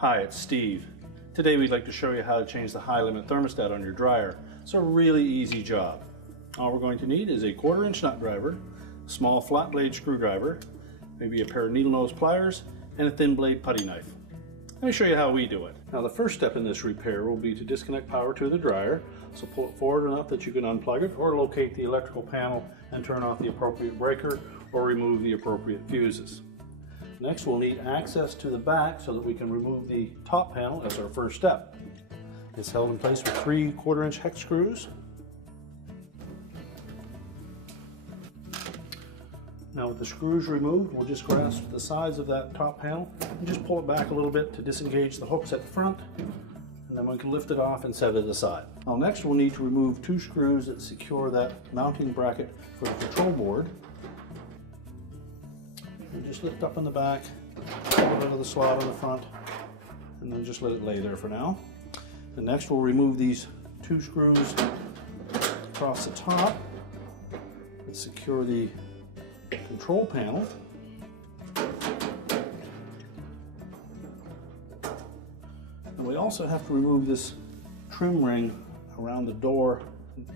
Hi, it's Steve. Today we'd like to show you how to change the high limit thermostat on your dryer. It's a really easy job. All we're going to need is a 1/4 inch nut driver, a small flat blade screwdriver, maybe a pair of needle nose pliers, and a thin blade putty knife. Let me show you how we do it. Now the first step in this repair will be to disconnect power to the dryer. So pull it forward enough that you can unplug it or locate the electrical panel and turn off the appropriate breaker or remove the appropriate fuses. Next we'll need access to the back so that we can remove the top panel as our first step. It's held in place with 3 1/4 inch hex screws. Now with the screws removed, we'll just grasp the sides of that top panel and just pull it back a little bit to disengage the hooks at the front, and then we can lift it off and set it aside. Now next we'll need to remove 2 screws that secure that mounting bracket for the control board. And just lift up in the back, pull it out of the slot on the front, and then just let it lay there for now. And next we'll remove these 2 screws across the top that secure the control panel. And we also have to remove this trim ring around the door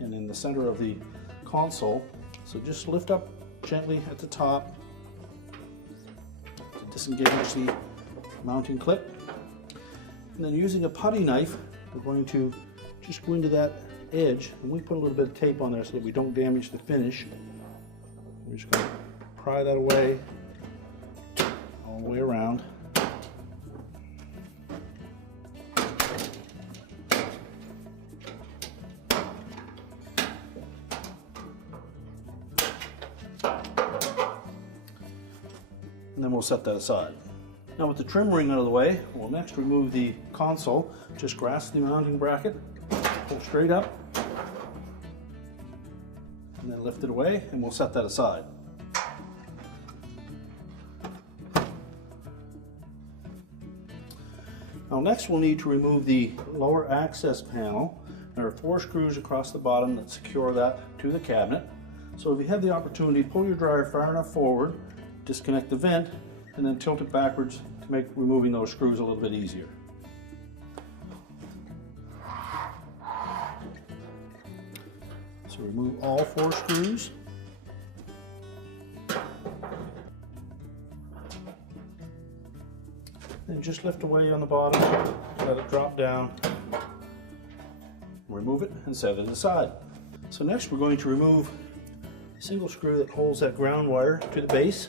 and in the center of the console. So just lift up gently at the top to disengage the mounting clip. And then using a putty knife, we're going to just go into that edge, and we put a little bit of tape on there so that we don't damage the finish. We're just going to pry that away all the way around. And then we'll set that aside. Now with the trim ring out of the way, we'll next remove the console. Just grasp the mounting bracket, pull straight up, and then lift it away, and we'll set that aside. Now next we'll need to remove the lower access panel. There are 4 screws across the bottom that secure that to the cabinet. So if you have the opportunity, pull your dryer far enough forward, disconnect the vent, and then tilt it backwards to make removing those screws a little bit easier. So remove all 4 screws. Then just lift away on the bottom, let it drop down, remove it and set it aside. So next we're going to remove a single screw that holds that ground wire to the base.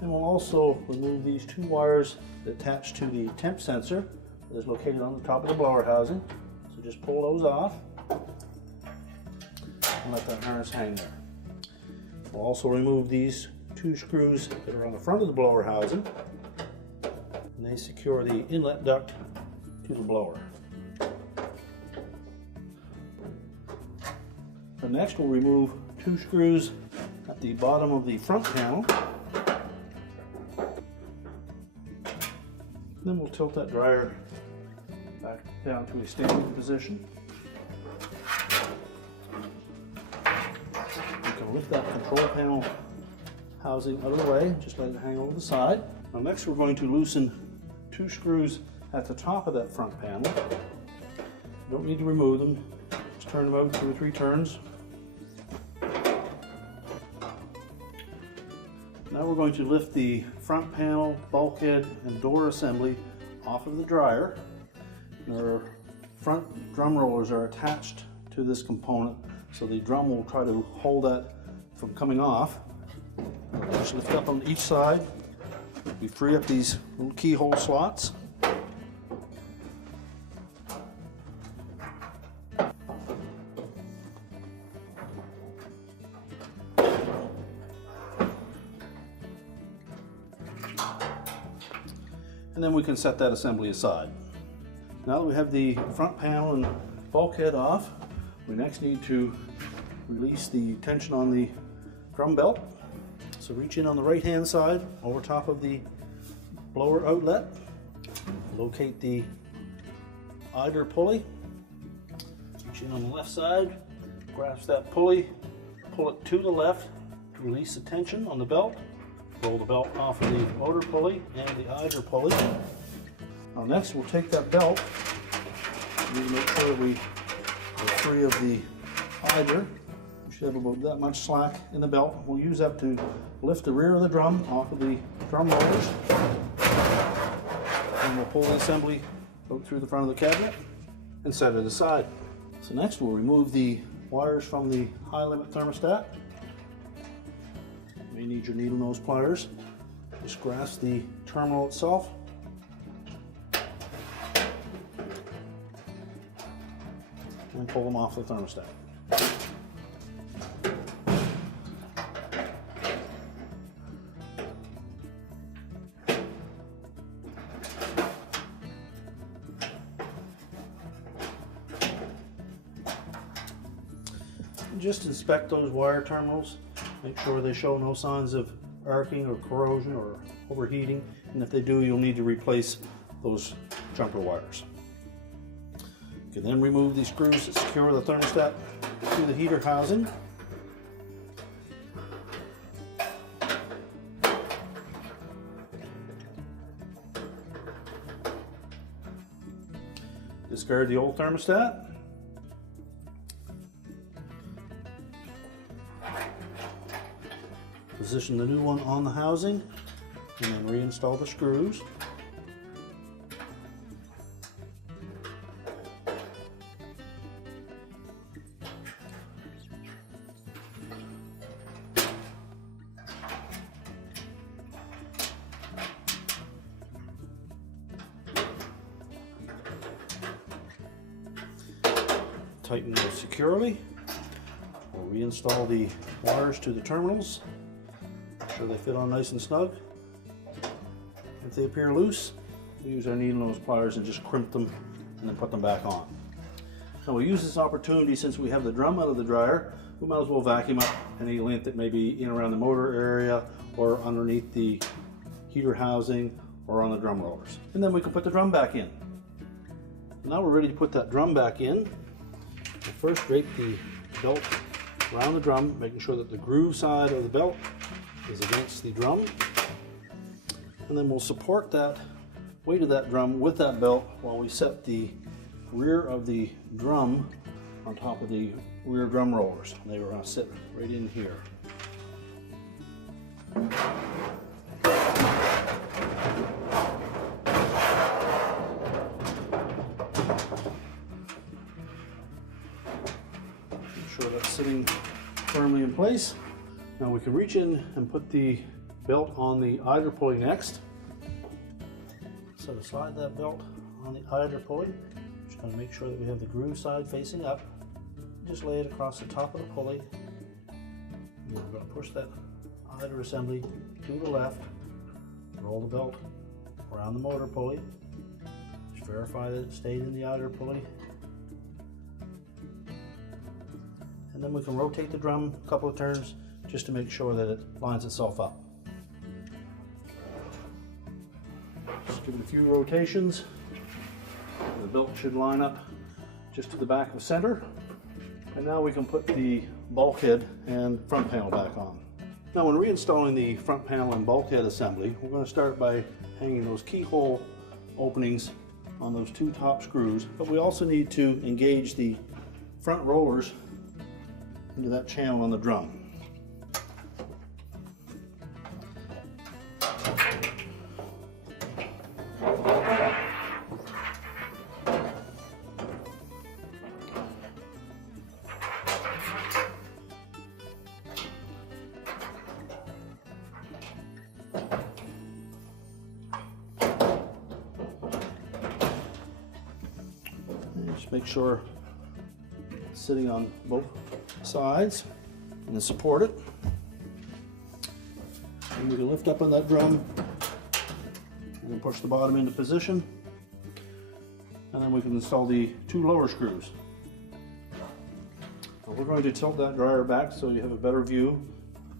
And we'll also remove these 2 wires that attach to the temp sensor that is located on the top of the blower housing. So just pull those off and let that harness hang there. We'll also remove these 2 screws that are on the front of the blower housing, and they secure the inlet duct to the blower. So next we'll remove 2 screws at the bottom of the front panel. Then we'll tilt that dryer back down to a standing position. We can lift that control panel housing out of the way, just let it hang over the side. Now next we're going to loosen 2 screws at the top of that front panel. You don't need to remove them, just turn them out 2 or 3 turns. Now we're going to lift the front panel, bulkhead, and door assembly off of the dryer. Our front drum rollers are attached to this component, so the drum will try to hold that from coming off. Just lift up on each side. We free up these little keyhole slots. And then we can set that assembly aside. Now that we have the front panel and bulkhead off, we next need to release the tension on the drum belt. So reach in on the right hand side over top of the blower outlet, locate the idler pulley, reach in on the left side, grasp that pulley, pull it to the left to release the tension on the belt, Roll the belt off of the motor pulley and the idler pulley. Now next we'll take that belt. We need to make sure that we are free of the idler. We should have about that much slack in the belt. We'll use that to lift the rear of the drum off of the drum rollers. And we'll pull the assembly out through the front of the cabinet and set it aside. So next we'll remove the wires from the high limit thermostat. You may need your needle nose pliers. Just grasp the terminal itself. And pull them off the thermostat. Just inspect those wire terminals, make sure they show no signs of arcing or corrosion or overheating, and if they do, you'll need to replace those jumper wires. You can then remove these screws that secure the thermostat to the heater housing. Discard the old thermostat. Position the new one on the housing and then reinstall the screws. Tighten those securely. We'll reinstall the wires to the terminals. So they fit on nice and snug. If they appear loose, we use our needle nose pliers and just crimp them and then put them back on. Now we'll use this opportunity, since we have the drum out of the dryer, we might as well vacuum up any lint that may be in around the motor area or underneath the heater housing or on the drum rollers. And then we can put the drum back in. Now we're ready to put that drum back in. We'll first drape the belt around the drum, making sure that the groove side of the belt is against the drum, and then we'll support that weight of that drum with that belt while we set the rear of the drum on top of the rear drum rollers. They were going to sit right in here. Make sure that's sitting firmly in place. Now we can reach in and put the belt on the idler pulley next. So to slide that belt on the idler pulley, just going to make sure that we have the groove side facing up. Just lay it across the top of the pulley. And then we're going to push that idler assembly to the left. Roll the belt around the motor pulley. Just verify that it stayed in the idler pulley. And then we can rotate the drum a couple of turns just to make sure that it lines itself up. Just give it a few rotations. The belt should line up just to the back of center. And now we can put the bulkhead and front panel back on. Now when reinstalling the front panel and bulkhead assembly, we're going to start by hanging those keyhole openings on those two top screws, but we also need to engage the front rollers into that channel on the drum. Just make sure it's sitting on both sides and then support it. And we can lift up on that drum and then push the bottom into position. And then we can install the two lower screws. Now we're going to tilt that dryer back so you have a better view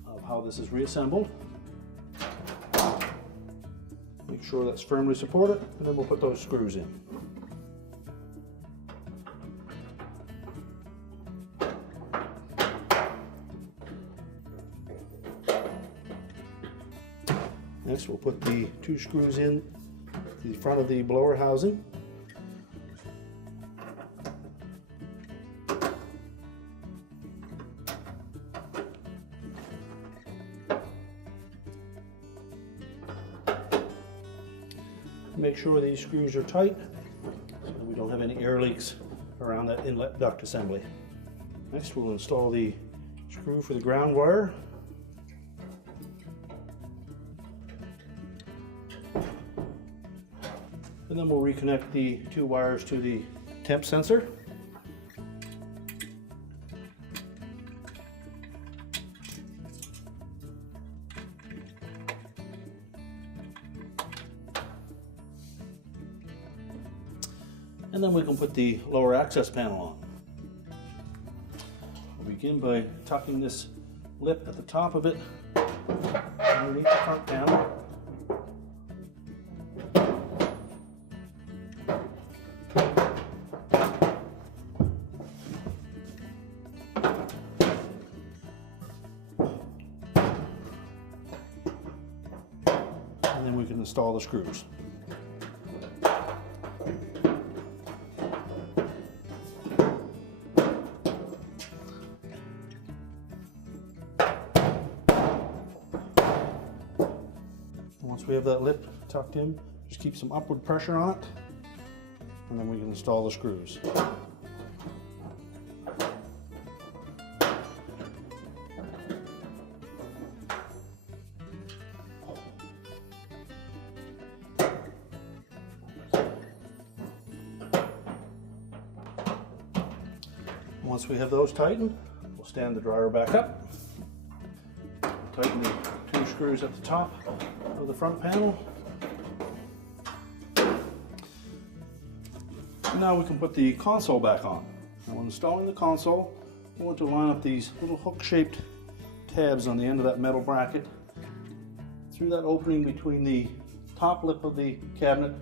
of how this is reassembled. Make sure that's firmly supported, and then we'll put those screws in. Next, we'll put the 2 screws in the front of the blower housing. Make sure these screws are tight so that we don't have any air leaks around that inlet duct assembly. Next, we'll install the screw for the ground wire. And then we'll reconnect the 2 wires to the temp sensor. And then we can put the lower access panel on. We'll begin by tucking this lip at the top of it underneath the front panel. And then we can install the screws. Once we have that lip tucked in, just keep some upward pressure on it, and then we can install the screws. Once we have those tightened, we'll stand the dryer back up, tighten the 2 screws at the top of the front panel. And now we can put the console back on. Now, when installing the console, we want to line up these little hook-shaped tabs on the end of that metal bracket through that opening between the top lip of the cabinet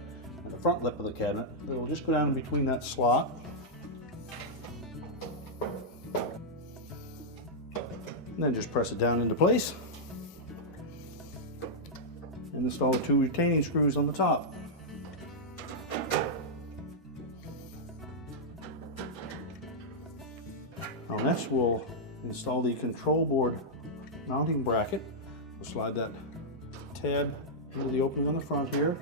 and the front lip of the cabinet. They will just go down in between that slot. And then just press it down into place and install the 2 retaining screws on the top. Now next, we'll install the control board mounting bracket. We'll slide that tab into the opening on the front here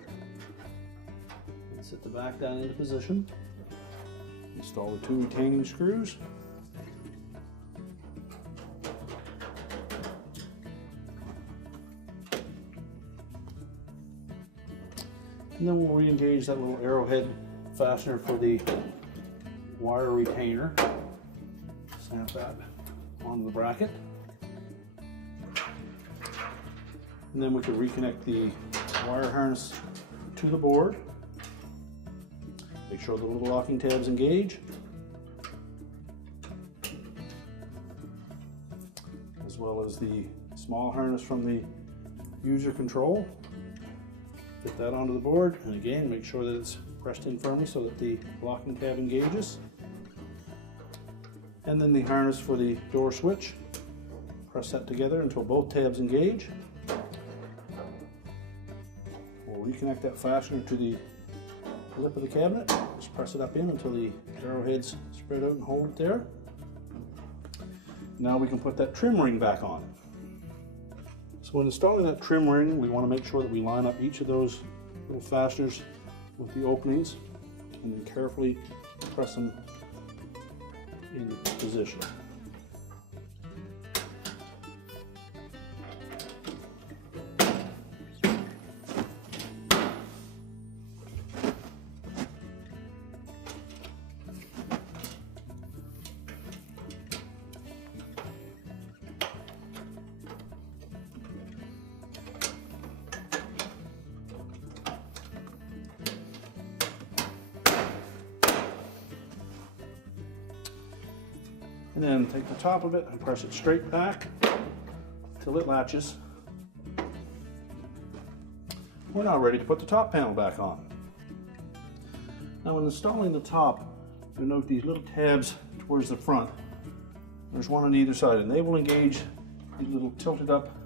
and sit the back down into position. Install the 2 retaining screws. And then we'll re-engage that little arrowhead fastener for the wire retainer. Snap that onto the bracket. And then we can reconnect the wire harness to the board. Make sure the little locking tabs engage, as well as the small harness from the user control. Get that onto the board, and again, make sure that it's pressed in firmly so that the locking tab engages. And then the harness for the door switch. Press that together until both tabs engage. We'll reconnect that fastener to the lip of the cabinet. Just press it up in until the arrowheads spread out and hold it there. Now we can put that trim ring back on. So when installing that trim ring, we want to make sure that we line up each of those little fasteners with the openings and then carefully press them into position. And then take the top of it and press it straight back till it latches. We're now ready to put the top panel back on. Now when installing the top, you'll note these little tabs towards the front. There's one on either side, and they will engage these little tilted up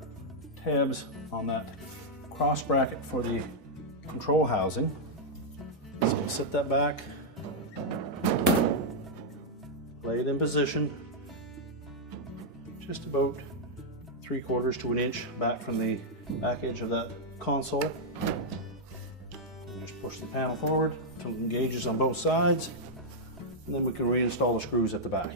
tabs on that cross bracket for the control housing. So we'll set that back, lay it in position, just about 3/4 to an inch back from the back edge of that console. And just push the panel forward until it engages on both sides, and then we can reinstall the screws at the back.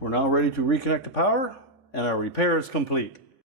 We're now ready to reconnect the power, and our repair is complete.